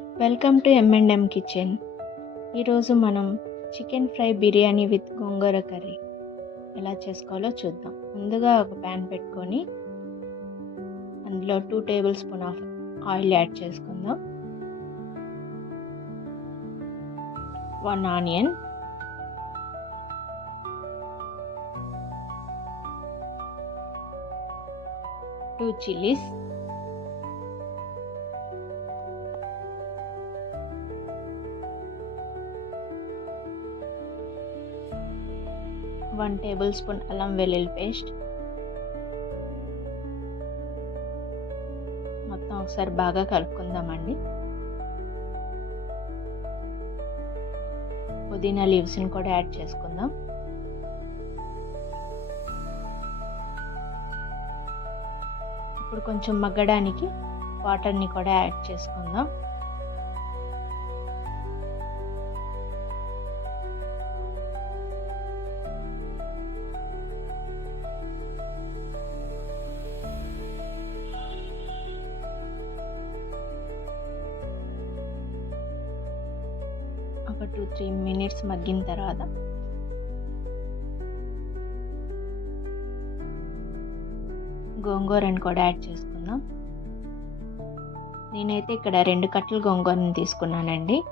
Welcome to ఎంఎండ్ఎం kitchen ఈరోజు మనం chicken fry biryani with gongura curry. ఎలా చేసుకోవాలో చూద్దాం. ముందుగా ఒక ప్యాన్ పెట్టుకొని అందులో two table spoon of oil add చేసుకుందాం. One onion two chillies one table spoon అల్లం వెల్లుల్లి పేస్ట్. మొత్తం ఒకసారి బాగా కలుపుకుందామండి. పుదీనా లీవ్స్ని కూడా యాడ్ చేసుకుందాం. ఇప్పుడు కొంచెం మగ్గడానికి వాటర్ని కూడా యాడ్ చేసుకుందాం. టూ త్రీ మినిట్స్ మగ్గిన తర్వాత గోంగూరని కూడా యాడ్ చేసుకుందాం. నేనైతే ఇక్కడ రెండు కట్టలు గోంగూరని తీసుకున్నానండి.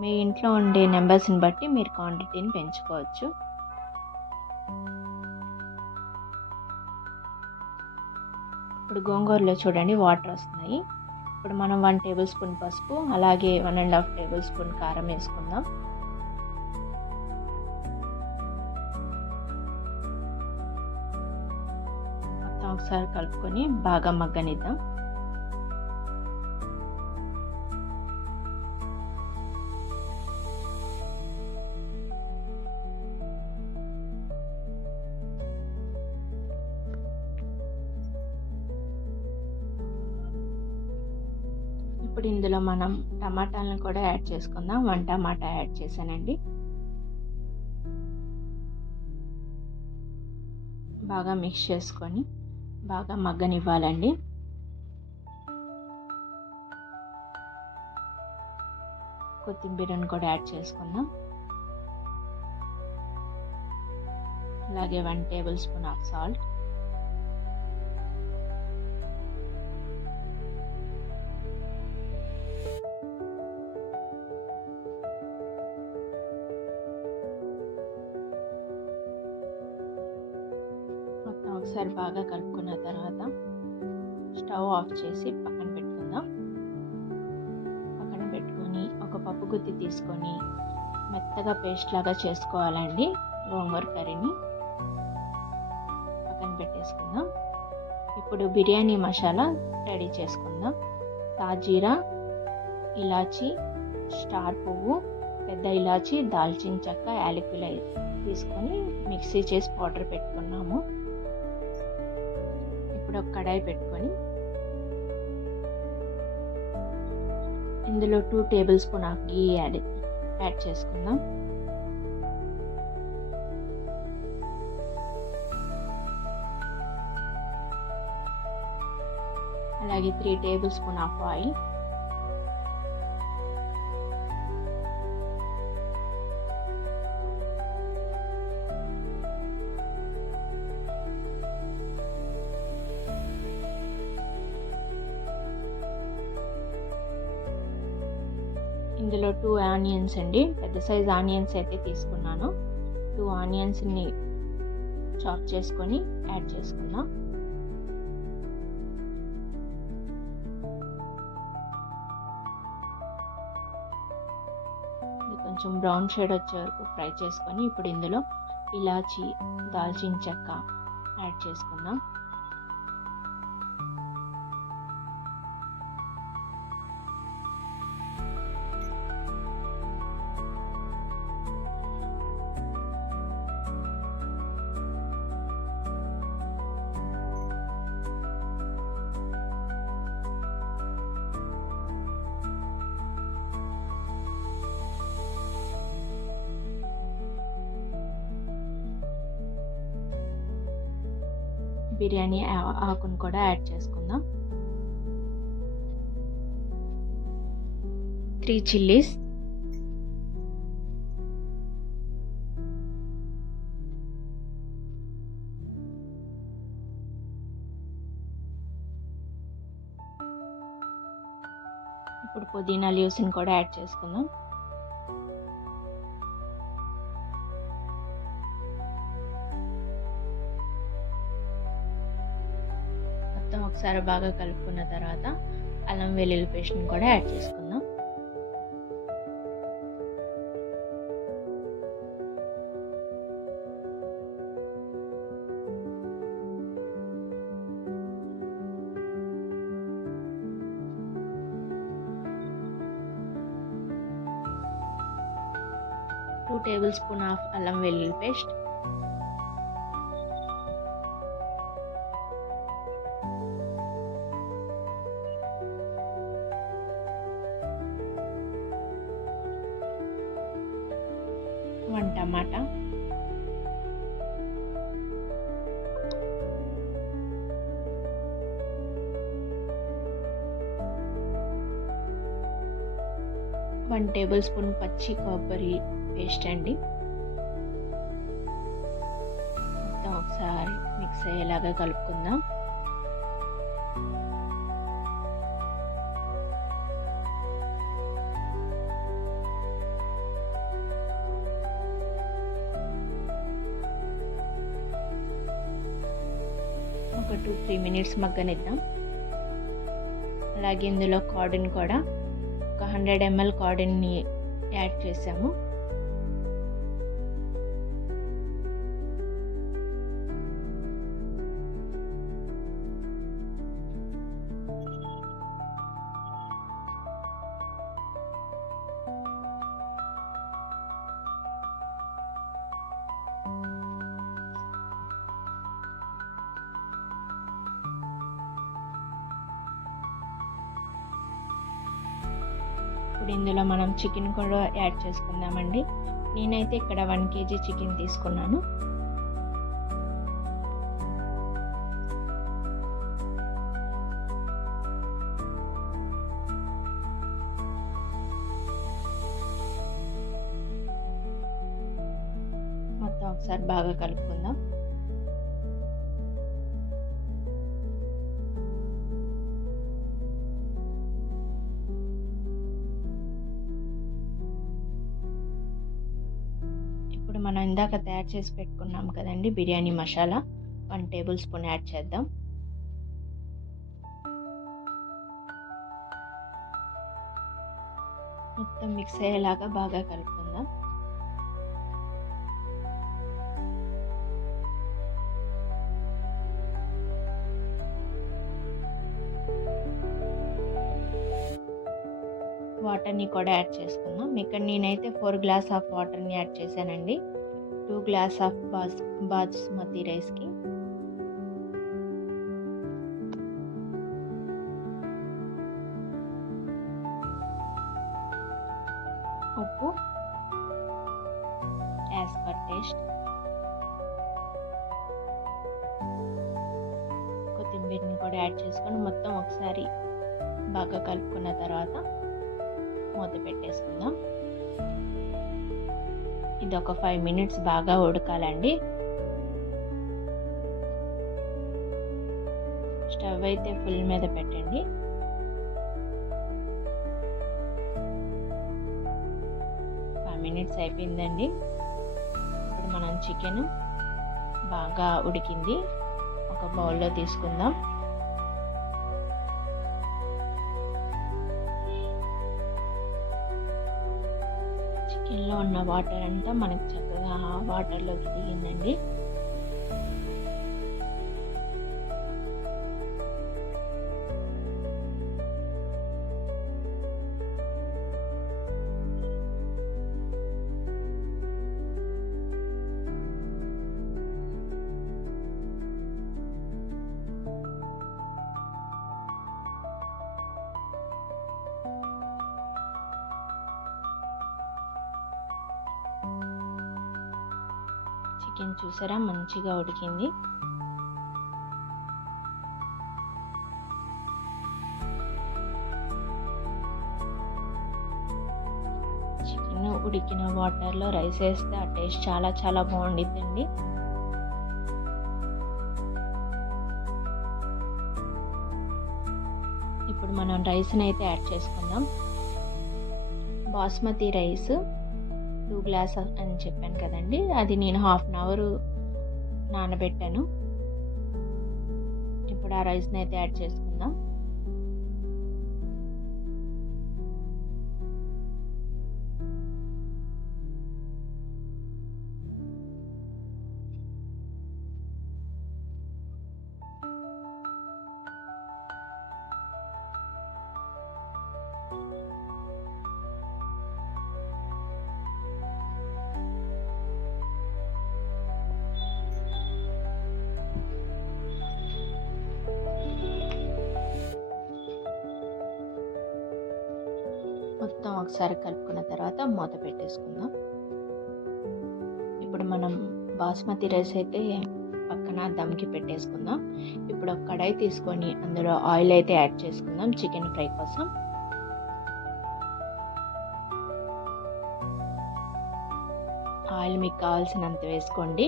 మీ ఇంట్లో ఉండే నెంబర్స్ని బట్టి మీరు క్వాంటిటీని పెంచుకోవచ్చు. ఇప్పుడు గోంగూరలో చూడండి వాటర్ వస్తున్నాయి. ఇప్పుడు మనం వన్ టేబుల్ స్పూన్ పసుపు అలాగే one and half table spoon కారం వేసుకుందాం. మొత్తం ఒకసారి కలుపుకొని బాగా మగ్గనిద్దాం. ఇప్పుడు ఇందులో మనం టమాటాలను కూడా యాడ్ చేసుకుందాం. వన్ టమాటా యాడ్ చేశానండి. బాగా మిక్స్ చేసుకొని బాగా మగ్గనివ్వాలండి. కొత్తిమీరను కూడా యాడ్ చేసుకుందాం. అలాగే one table spoon of salt. బాగా కలుపుకున్న తర్వాత స్టవ్ ఆఫ్ చేసి పక్కన పెట్టుకుందాం. పక్కన పెట్టుకొని ఒక పప్పు గుత్తి తీసుకొని మెత్తగా పేస్ట్ లాగా చేసుకోవాలండి గోంగూర కర్రీని. పక్కన పెట్టేసుకుందాం. ఇప్పుడు బిర్యానీ మసాలా రెడీ చేసుకుందాం. తాజీరా ఇలాచి స్టార్ పువ్వు పెద్ద ఇలాచి దాల్చిన చెక్క యాలకులు తీసుకొని మిక్సీ చేసి పౌడర్ పెట్టుకున్నాము. ఇప్పుడు ఒక కడాయి పెట్టుకొని ఇందులో two table spoon of ghee add add చేసుకుందాం. అలాగే three table spoon of oil onions అండి. పెద్ద సైజ్ ఆనియన్స్ అయితే తీసుకున్నాను. టూ ఆనియన్స్ని చాప్ చేసుకొని యాడ్ చేసుకుందాం. కొంచెం బ్రౌన్ షేడ్ వచ్చే వరకు ఫ్రై చేసుకొని ఇప్పుడు ఇందులో ఇలాచి దాల్చిన చెక్క యాడ్ చేసుకుందాం. బిర్యానీ ఆకును కూడా యాడ్ చేసుకుందాం. Three chillies. ఇప్పుడు పుదీనా లీవ్స్ని కూడా యాడ్ చేసుకుందాం. ఒకసారి బాగా కలుపుకున్న తర్వాత అల్లం వెల్లుల్లి పేస్ట్ని కూడా యాడ్ చేసుకుందాం. టూ టేబుల్ స్పూన్ ఆఫ్ అల్లం వెల్లుల్లి పేస్ట్ వన్ టేబుల్ స్పూన్ పచ్చి కొబ్బరి పేస్ట్ అండి. మొత్తం ఒకసారి మిక్స్ అయ్యేలాగా కలుపుకుందాం. ఒక టూ త్రీ మినిట్స్ మగ్గనిద్దాం. అలాగే ఇందులో కార్డన్ కూడా హండ్రెడ్ ఎంఎల్ కార్డుని యాడ్ చేసాము ఇందులో మనం చికెన్ కూడా యాడ్ చేసుకుందామండి. నేనైతే ఇక్కడ వన్ కేజీ చికెన్ తీసుకున్నాను. మనం ఇందాక తయారు చేసి పెట్టుకున్నాం కదండి biryani masala. One table spoon add చేద్దాం. మొత్తం మిక్స్ అయ్యేలాగా బాగా కలుపుకుందాం. వాటర్ని కూడా యాడ్ చేసుకుందాం. ఇక్కడ నేనైతే ఫోర్ గ్లాస్ ఆఫ్ వాటర్ని యాడ్ చేశానండి. Two glass of bas basmati రైస్కి ఉప్పు యాజ్ పర్ టేస్ట్ కొత్తిమీరని కూడా యాడ్ చేసుకొని మొత్తం ఒకసారి బాగా కలుపుకున్న తర్వాత మూత పెట్టేసుకుందాం. ఇది ఒక ఫైవ్ మినిట్స్ బాగా ఉడకాలండి. స్టవ్ అయితే ఫుల్ మీద పెట్టండి. ఫైవ్ మినిట్స్ అయిపోయిందండి. ఇప్పుడు మనం చికెన్ బాగా ఉడికింది. ఒక బౌల్లో తీసుకుందాం. ఉన్న వాటర్ అంతా మనకి చక్కగా వాటర్లోకి దిగిందండి. చికెన్ చూసారా? మంచిగా ఉడికింది. చికెన్ ఉడికిన వాటర్లో రైస్ వేస్తే ఆ టేస్ట్ చాలా చాలా బాగుండిద్దండి. ఇప్పుడు మనం రైస్ని అయితే యాడ్ చేసుకుందాం. బాస్మతి రైస్ టూ గ్లాస్ అని చెప్పాను కదండి. అది నేను హాఫ్ అన్ అవర్ నానబెట్టాను. ఇప్పుడు ఆ రైస్ని అయితే యాడ్ చేసుకుందాం. ఒకసారి కలుపుకున్న తర్వాత మూత పెట్టేసుకుందాం. ఇప్పుడు మనం బాస్మతి రైస్ అయితే పక్కన దమ్కి పెట్టేసుకుందాం. ఇప్పుడు ఒక కడాయి తీసుకొని అందులో ఆయిల్ అయితే యాడ్ చేసుకుందాం చికెన్ ఫ్రై కోసం. ఆయిల్ మీకు కావాల్సినంత వేసుకోండి.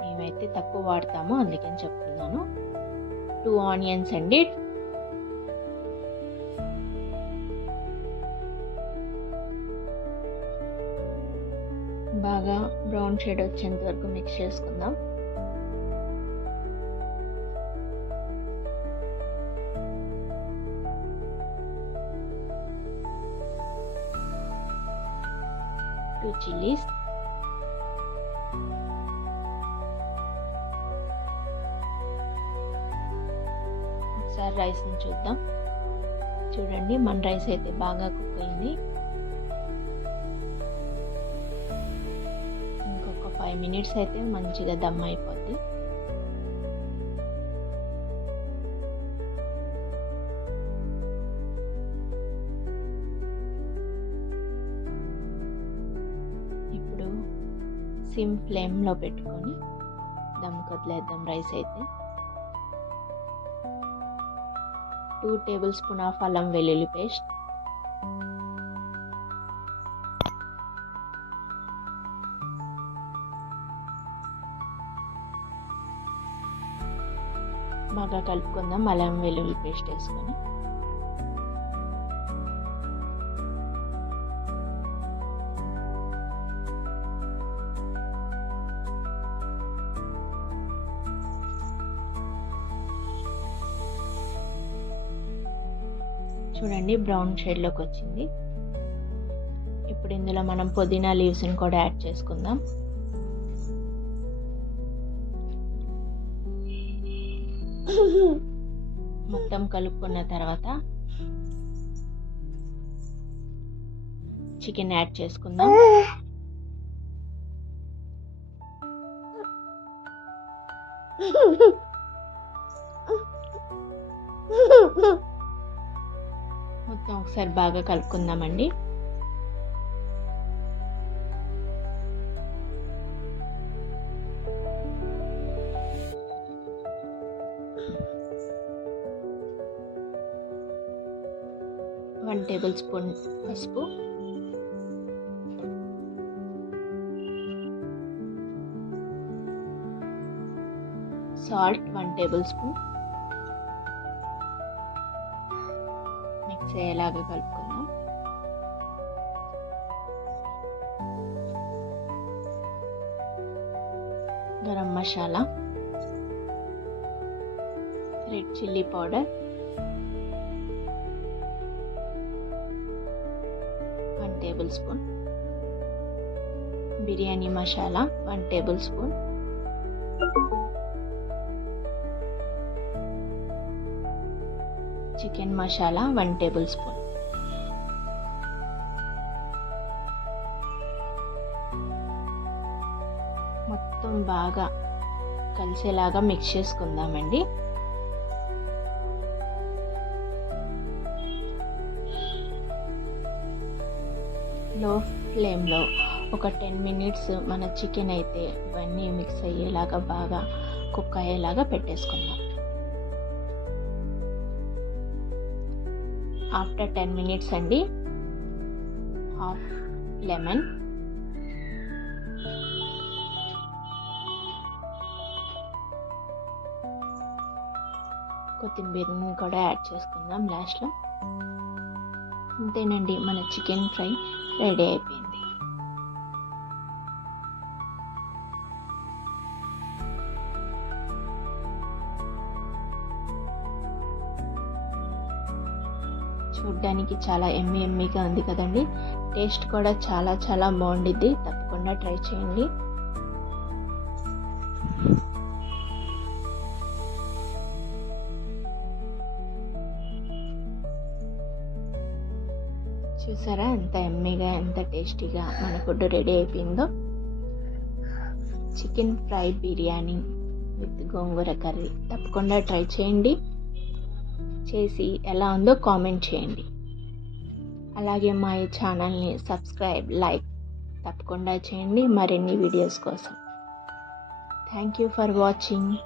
మేమైతే తక్కువ వాడతాము అందుకని చెప్తున్నాను. టూ ఆనియన్స్ అండి బ్రౌన్ షేడ్ వచ్చేంత వరకు మిక్స్ చేసుకుందాం. టూ చిల్లీస్ ఒకసారి రైస్ని చూద్దాం. చూడండి మన రైస్ అయితే బాగా కుక్ అయింది. ఫైవ్ మినిట్స్ అయితే మంచిగా దమ్ అయిపోద్ది. ఇప్పుడు సిమ్ ఫ్లేమ్లో పెట్టుకొని దమ్ వదిలేద్దాం రైస్ అయితే. టూ టేబుల్ స్పూన్ ఆఫ్ అల్లం వెల్లుల్లి పేస్ట్ బాగా కలుపుకుందాం అల్లం వెల్లుల్లి పేస్ట్ వేసుకొని. చూడండి బ్రౌన్ షేడ్లోకి వచ్చింది. ఇప్పుడు ఇందులో మనం పుదీనా లీవ్స్ని కూడా యాడ్ చేసుకుందాం. మొత్తం కలుపుకున్న తర్వాత చికెన్ యాడ్ చేసుకుందాం. మొత్తం ఒకసారి బాగా కలుపుకుందామండి. వన్ టేబుల్ స్పూన్ పసుపు. Salt one table spoon. Mix అయ్యేలాగా కలుపుకుందాం. Garam masala. Red chilli powder. One table spoon. Biryani masala one table spoon. Chicken masala one table spoon. మొత్తం బాగా కలిసేలాగా మిక్స్ చేసుకుందామండి. లో ఫ్లేమ్లో ఒక టెన్ మినిట్స్ మన చికెన్ అయితే ఇవన్నీ మిక్స్ అయ్యేలాగా బాగా కుక్ అయ్యేలాగా పెట్టేసుకుందాం. ఆఫ్టర్ టెన్ మినిట్స్ అండి. Half lemon. కొత్తిమీరని కూడా యాడ్ చేసుకుందాం లాస్ట్లో. అంతేనండి మన చికెన్ ఫ్రై రెడీ అయిపోయింది. చూడ్డానికి చాలా ఎమ్మి ఎమ్మిగా ఉంది కదండి. టేస్ట్ కూడా చాలా చాలా బాగుండిద్ది. తప్పకుండా ట్రై చేయండి. చూసారా? ఎంత ఎమ్మీగా ఎంత టేస్టీగా మన ఫుడ్ రెడీ అయిపోయిందో. Chicken fry biryani with gongura curry. తప్పకుండా ట్రై చేయండి. చేసి ఎలా ఉందో కామెంట్ చేయండి. అలాగే మా ఈ ఛానల్ని సబ్స్క్రైబ్ లైక్ తప్పకుండా చేయండి. మరిన్ని వీడియోస్ కోసం. Thank you for watching